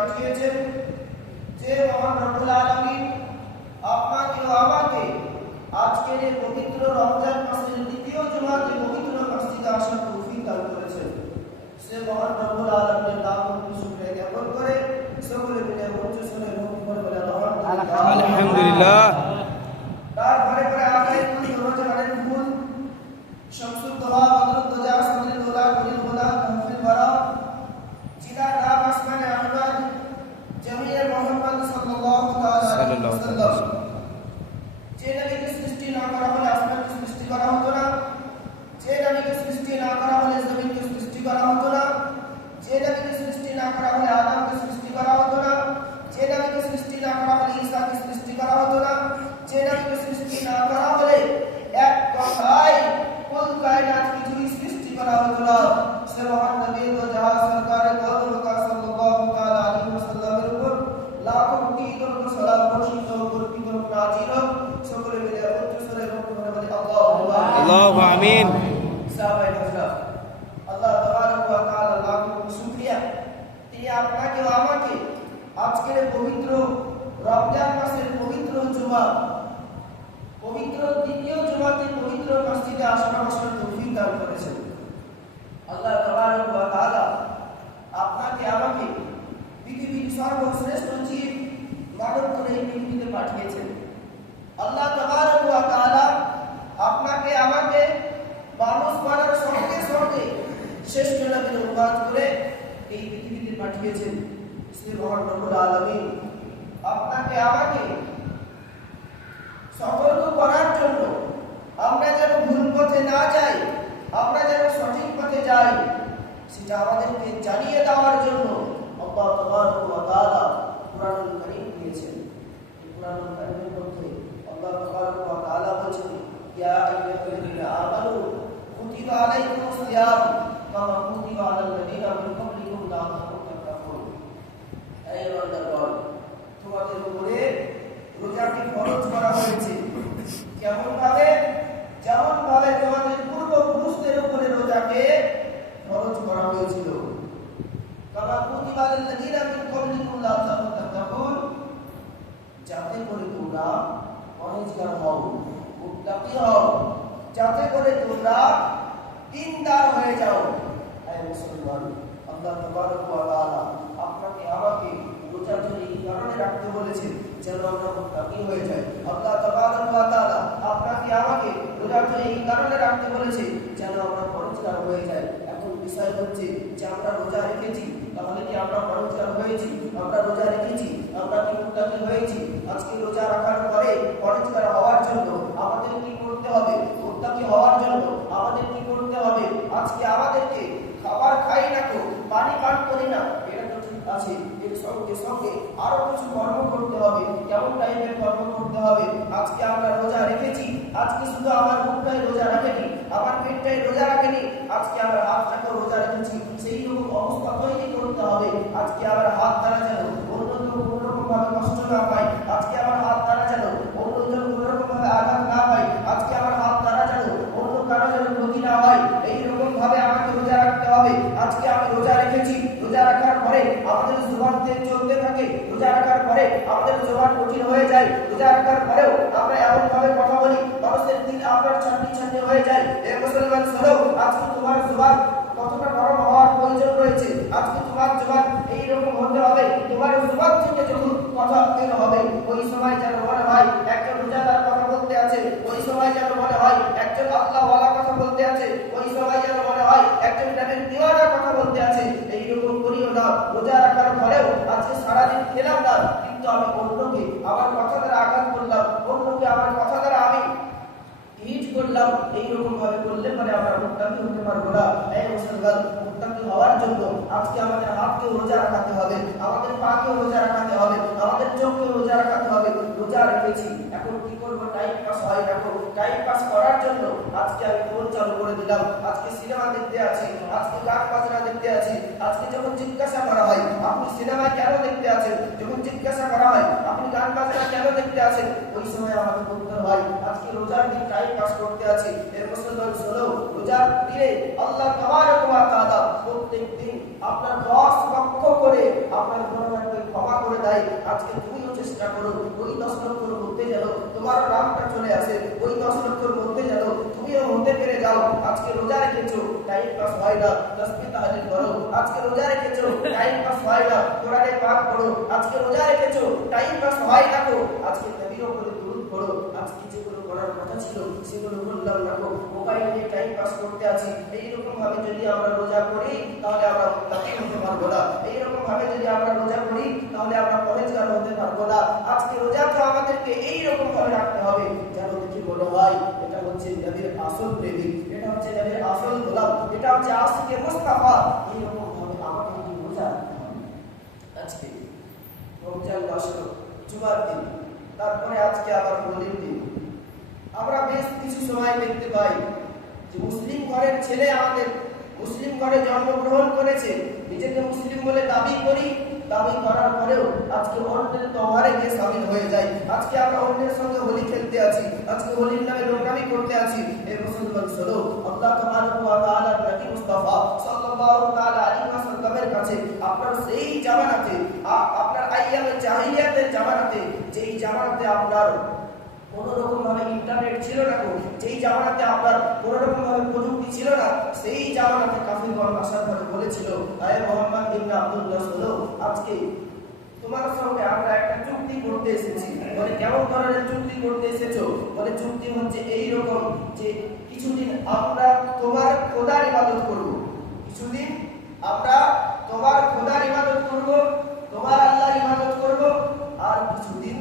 পাঠিয়েছেন যে মহান রব্বুল আলামিন আপনাকে ও আমাকে আজকের এই পবিত্র রমজান মাসের দ্বিতীয় জুমাতে পবিত্র মসজিদে আসার তৌফিক দান করেছেন। সে মহান রব্বুল আলামিনের নাম ও শুকরিয়া জ্ঞাপন করে সকলে মিলে উচ্চ স্বরে মুক্তি করে বলে আলহামদুলিল্লাহ। তার ঘরে ঘরে আগায় কুলি রোজানের ফুল শামসুদ দোহা বদরুদ দোজা সামনে দোলা কুলি দোলা কাফিল বারা জিনার নাম আসমানে আহমদ জমিয়ে মুহাম্মদ সাল্লাল্লাহু আলাইহি ওয়াসাল্লাম। যে নবীকে সৃষ্টি না করা হলে আসমানকে সৃষ্টি করা হতো না, যে নবীকে সৃষ্টি না করা হলে জমিনকে সৃষ্টি করা হতো না, যে নবীকে সৃষ্টি না করা হলে আদমকে সৃষ্টি করা হতো না, যে নবীকে সৃষ্টি না করা হলে ঈসাকে সৃষ্টি করা হতো না, যে নবীকে সৃষ্টি না করা হলে এক কথায় কুল কায়নাত কিছুই সৃষ্টি করা হতো না। সে মহান নবী ও জাহাজ সরকারে কওম সাল্লাল্লাহু তাআলা আলাইহি ওয়াসাল্লামের উপর লাখো কোটি দরুদ সালাম বর্ষিত কর্তৃক নাজিল সকলে মিলে উচ্চ স্বরে বলে আল্লাহু আমিন। সাহাবায়ে কেরাম, আল্লাহ তাবারক ওয়া তাআলা লাখো শুকরিয়া, তিনি আপনাকে ও আমাকে আজকের পবিত্র রমজান মাসের পবিত্র জুমা, পবিত্র দ্বিতীয় জুমাতে পবিত্র মসজিদে আসার তৌফিক দান করেছেন। আল্লাহ তাবারক ওয়া তাআলা আপনাকে আমাকে পৃথিবীর সর্বশ্রেষ্ঠ জীব মানব করে এই পৃথিবীতে পাঠিয়েছেন। আল্লাহ তাবারক ওয়া তাআলা আপনাকে আমাকে মানুষ বানার সঙ্গে সঙ্গে শ্রেষ্ঠ নবীর উম্মত করে এই পৃথিবীতে পাঠিয়েছেন। সে মহান রব্বুল আলামিন আপনাকে আমাকে সতর্ক করার জন্য, আমরা যেন ভুল পথে না যাই, আমরা যেন সঠিক পথে যাই, সেটা আমাদেরকে জানিয়ে দেওয়ার জন্য আল্লাহ তাবারক ওয়া তাআলা কুরআনুল কারীম দিয়েছেন। এই কুরআনুল কারীমের মধ্যে আল্লাহ তাবারক ওয়া তাআলা বলেছেন, ইয়া আইয়ুহাল্লাযীনা আমানু কুতিবা আলাইকুমুস সিয়াম কামা কুতিবা আলাল লাযীনা মিন ক্বাবলিকুম লাআল্লাকুম তাত্তাকুন। হে বান্দাগণ, তোমাদের উপরে রোজাকে ফরজ করা হয়েছে। কেমন ভাবে? যেমন ভাবে তোমাদের পূর্বপুরুষদের উপরে রোজাকে ফরজ করা হয়েছিল। কামা কুতিবা আলাল লাযীনা মিন ক্বাবলিকুম লাআল্লাকুম তাত্তাকুন, যাতে করে তোমরা পরহেজগার হও, মুত্তাকি হও, যাতে করে তোমরা দিনদার হয়ে যাও। হে মুসলমান, আল্লাহ তাবারক ওয়া তাআলা আপনাকে আমাকে রোজা যদি এই কারণে রাখতে বলেছেন যেন আমরা মুত্তাকি হয়ে যাই। আল্লাহ তাবারক ওয়া তাআলা আপনাকে আমাকে রোজা যদি এই কারণে রাখতে বলেছে যেন আমরা পরহেজগার হয়ে যাই। এখন বিষয় হচ্ছে যে আমরা রোজা রেখেছি, তাহলে কি আমরা পরহেজগার হয়েছি? আমরা রোজা রেখেছি, আমরা কি মুত্তাকি হয়েছি? আজকে রোজা রাখার পরে পরহেজগার হওয়ার জন্য আমাদের কি করতে হবে? মুত্তাকি হওয়ার জন্য আমাদের কি করতে হবে? আজকে আমাদেরকে খাবার খাই না তো, পানি পান করি না, এটা তো ঠিক আছে, এর সঙ্গে সঙ্গে আরো কিছু কর্ম করতে হবে। কেমন টাইপের কর্ম করতে হবে? আজকে আমরা রোজা রেখেছি, আজকে শুধু আমার মুখটাই রোজা রাখেনি, আমার পেটটাই রোজা রাখেনি, আজকে আমার হাতটাকেও রোজা রেখেছি, সেই রকম অবস্থা তৈরি করতে হবে। আজকে আমার হাত দ্বারা যেন অন্যজন কোনোরকম ভাবে কষ্ট না পায়, আজকে আমার হাত দ্বারা যেন অন্যজন কোনোরকম ভাবে আঘাত না পায়, আজকে আমার হাত দ্বারা যেন অন্য কারো যেন ক্ষতি না হয়, এইরকম ভাবে আমাকে রোজা রাখতে হবে। আজকে আমি রোজা রেখেছি, রোজা রাখার পরে আমাদের জুবান তেজ চলতে থাকে, রোজা রাখার পরে আমাদের জবান কঠিন হয়ে যায়, রোজা রাখার পরেও আমরা এমন ভাবে কথা বলি মানুষের দিল আপনার ছান্নি ছান্নি হয়ে যায়। এ মুসলমান শোনো, আজকে তোমার জবান কতটা নরম হওয়ার প্রয়োজন রয়েছে। আজকে তোমার জবান এইরকম হতে হবে, তোমার জবান থেকে যখন কথা বের হবে ওই সময় যেন মনে হয় একজন রোজাদার কথা বলতে আছে, ওই সময় যেন মনে হয় একজন আল্লাহওয়ালা কথা বলতে আছে, ওই সময় যেন মনে হয় একজন নবীর দিওয়ানা কথা বলতে আছে। এইরকম করিও না। রোজা রাখার পরেও আজকে সারাদিন খেলাম না, কিন্তু আমি অন্যকে আমার কথা দ্বারা আঘাত করলাম, অন্যকে আমার কথা দ্বারা আমি হিট করলাম, এইরকম ভাবে করলে পরে আমরা মুত্তাকি হতে পারবো না। এই মুসলমান, মুত্তাকি হওয়ার জন্য আজকে আমাদের হাতকে রোজা রাখতে হবে, আমাদের পাকে রোজা রাখতে হবে, আমাদের চোখকে রোজা রাখতে হবে। রোজা রেখেছি, এখন কি করবো? টাইম পাস হয় না। টাইম পাস করার জন্য আজকে আমি ফোন চালু করে দিলাম, আজকে সিনেমা দেখতে আছি, আজকে গান বাজনা দেখতে আছি। আজকে যখন জিজ্ঞাসা করা হয় আপনি সিনেমা কেন দেখতে আছেন, যখন জিজ্ঞাসা করা হয় আপনি গান বাজনা কেন দেখতে আছেন, ওই সময় আমাকে বলতে হয় আজকে রোজার দিন টাইম পাস করতে আছি। এর মুসলমান শোনো, রোজার দিনে আল্লাহ তাবারক ওয়া তাআলা প্রত্যেক দিন আপনার 10 লক্ষ করে আপনার গুনাহকে ভাই, আজকে তুমিও চেষ্টা করো ওই 10 লক্ষর মধ্যে যেন তোমার নামটা চলে আসে, ওই 10 লক্ষর মধ্যে যেন তুমিও হতে পেরে যাও। আজকে রোজা রেখেছো, টাইম পাস হয় না, তাসবিহ তাহলিল করো। আজকে রোজা রেখেছো, টাইম পাস হয় না, কোরআনে পাক পড়ো। আজকে রোজা রেখেছো, টাইম পাস হয় না গো, আজকে নবীর উপরে দুরূদ পড়ো। আজকে যেগুলো করার কথা ছিল সেগুলো করলাম না গো, মোবাইল নিয়ে টাইম পাস করতে আছি। এইরকম ভাবে যদি আমরা রোজা করি তাহলে আমরা মুত্তাকি হতে পারবো না। এইরকম ভাবে যদি আমরা রোজা করি তাহলে আমরা পরেজগার হতে পারবো না। আজকে রোজা তো আমাদেরকে এইরকম ভাবে রাখতে হবে যেন দেখি মনে হয় এটা হচ্ছে নবীর আসল প্রেমিক, এটা হচ্ছে নবীর আসল গোলাম, এটা হচ্ছে আশিকে মুস্তাফা। এইরকম ভাবে আমাকে কি রোজা আজকে রমজান মাসের জুমার দিন, তারপরে আজকে আবার হোলির দিন। আমরা বেশ কিছু সময় দেখতে পাই যে মুসলিম ঘরের ছেলে আমাদের মুসলিম ঘরে জন্মগ্রহণ করেছে, নিজেকে মুসলিম বলে দাবি করি, দাবি করার পরেও আজকে অন্যের তওয়ারে গিয়ে শামিল হয়ে যায়। আজকে আমরা অন্যের সঙ্গে হোলি খেলতে আছি, আজকে হোলির নামে নোংরামি করতে আছি। এই মুসলমান শোনো, আল্লাহ তাবারক ওয়া তাআলার নবী মুস্তাফা সাল্লাল্লাহু তাআলা আলাইহি ওয়াসাল্লামের কাছে আপনার সেই জামানাতে, আপনার আইয়ামে জাহিলিয়াতের জামানাতে, যেই জামানাতে আপনার কোনোরকম ভাবে ইন্টারনেট ছিল না, যেই জামানাতে আপনার কোনোরকম ভাবে প্রযুক্তি ছিল না, সেই জামানাতে কাফিরগণ আসার পরে বলেছিল, আয়ে মুহাম্মদ ইবনে আব্দুল্লাহ শোনো, আজকে তোমার সঙ্গে আমরা একটা চুক্তি করতে এসেছি। বলে কেমন ধরনের চুক্তি করতে এসেছো? বলে চুক্তি হচ্ছে এই রকম যে কিছুদিন আমরা তোমার খোদার ইবাদত করব, কিছুদিন আমরা তোমার খোদার ইবাদত করব, তোমার আল্লাহর ইবাদত করব, আর কিছুদিন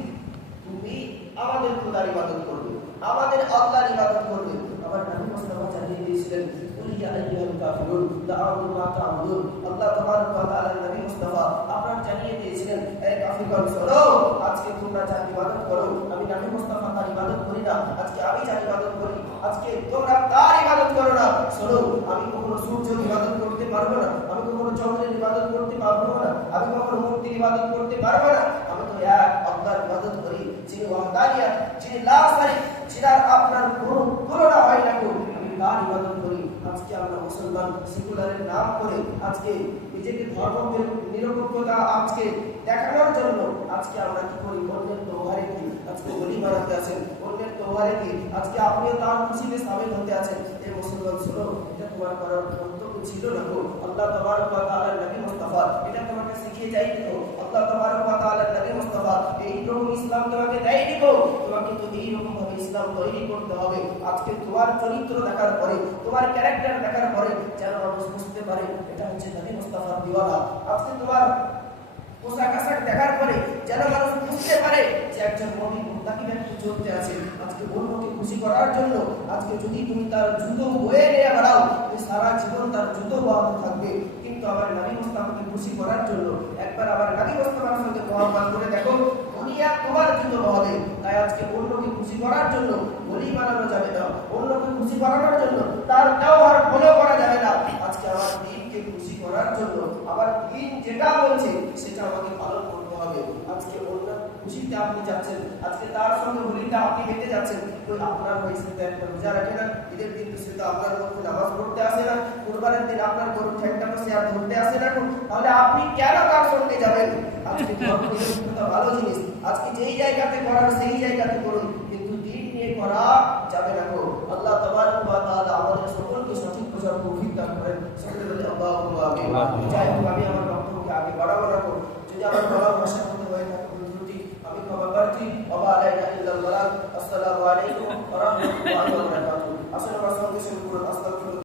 তুমি আমাদের খোদার ইবাদত করবে, আমাদের আল্লাহর ইবাদত করবে। আমার নবী মুস্তাফা জানিয়ে দিয়েছিলেন, কুল ইয়া আইয়ুহাল কাফিরুন লা আ'বুদু মা তা'বুদুন। আল্লাহ তাবারক ওয়া তাআলা নবী মুস্তাফা আপনারা জানিয়ে দিয়েছিলেন, হে কাফিরগণ শোনো, আজকে তোমরা যার ইবাদত করো আমি নবী মুস্তাফা তার ইবাদত করি না, আজকে আমি যার ইবাদত করি, আজকে তোমরা তার ইবাদত করো না। শোনো, আমি কখনো সূর্যের ইবাদত করতে পারবো না, আমি কখনো চন্দ্রের ইবাদত করতে পারবো না, আমি কখনো মূর্তির ইবাদত করতে পারবো না। আমি তো এক আল্লাহর ইবাদত করি, যিনি ওয়াহদানিয়াত, যিনি লা শারীক, যিনার আপনার কোনো তুলনা হয় না, আমি তার ইবাদত করি। আজকে আমরা মুসলমান সেকুলারের নাম করে আজকে নিজেকে ধর্মের নিরপেক্ষতা আজকে দেখানোর জন্য আজকে আমরা কি করি, অন্যের তওয়ারে কি আজকে হোলি মানাতে আছেন, অন্যের তওয়ারে কি আজকে আপনিও তার খুশিতে শামিল হতে আছেন। এই মুসলমান শোনো, এটা তোমার করার কর্তব্য ছিল না গো। আল্লাহ তাবারক ওয়া তাআলার নবী মুস্তাফা এটা তোমাকে শিখিয়ে যায়নি গো। আল্লাহ তাবারক ওয়া তাআলার নবী মুস্তাফা এইরকম ইসলাম তোমাকে দেয়নি গো। তোমাকে তো এইরকম ভাবে ইসলাম তৈরি করতে হবে। আজকে তোমার চরিত্র দেখার পরে, তোমার ক্যারেক্টার দেখার পরে যেন মানুষ বুঝতে পারে এটা হচ্ছে নবী মুস্তাফার দিওয়ানা। আজকে তোমার পোশাক আশাক দেখার পরে যেন মানুষ বুঝতে পারে যে একজন নবী মুত্তাকি ব্যক্তি চলতে আছে। আজকে অন্যকে খুশি করার জন্য আজকে যদি তুমি তার জুতো বয়ে নিয়ে বেড়াও, তুমি সারা জীবন তার জুতো বহাতে থাকবে। কিন্তু আমার নবী মুস্তাফাকে খুশি করার জন্য একবার আমার নবী মুস্তাফার সঙ্গে মহব্বত করে দেখো, দুনিয়া তোমার জুতো বহাবে। তাই আজকে অন্যকে খুশি করার জন্য বলি বানানো যাবে না, অন্যকে খুশি করানোর জন্য তার ব্যবহার ফলো করা যাবে না। আজকে আমার দিনকে খুশি করার জন্য আমার দিন যেটা বলছে সেটা আমাকে পালন করতে হবে। আজকে অন্য খুশিতে আপনি যাচ্ছেন, আজকে তার সঙ্গে হোলিতে আপনি হেঁটে যাচ্ছেন, ওই আপনার হয়েছে তো একটা রোজা রাখে না, ঈদের দিন সে তো আপনার মধ্যে নামাজ পড়তে আসে না, কুরবানের দিন আপনার গরুর ঠ্যাংটা সে আর ধরতে আসে না, তাহলে আপনি কেন তার সঙ্গে যাবেন? আজকে ভালো জিনিস, আজকে যেই জায়গাতে করার সেই জায়গাতে করুন, কিন্তু দিন নিয়ে করা যাবে না গো। আল্লাহ তাবারক ওয়া তাআলা আমাদের সকলকে সঠিক বোঝার তৌফিক দান করেন। সকলে বলি আল্লাহুম্মা আমিন। যাই হোক, আমি আমার বক্তব্যকে আগে বাড়াবো না গো। যদি আমার বলার ভাষা মধ্যে হয়ে থাকে ত্রুটি আমি ক্ষমা প্রার্থী। ওয়া আলাইনা ইল্লাল বালাগ। আসসালামু আলাইকুম ওয়া রাহমাতুল্লাহি ওয়া বারাকাতুহু। আসলে আমরা সঙ্গে শুরু করুন। আস্তাগফিরুল্লাহ।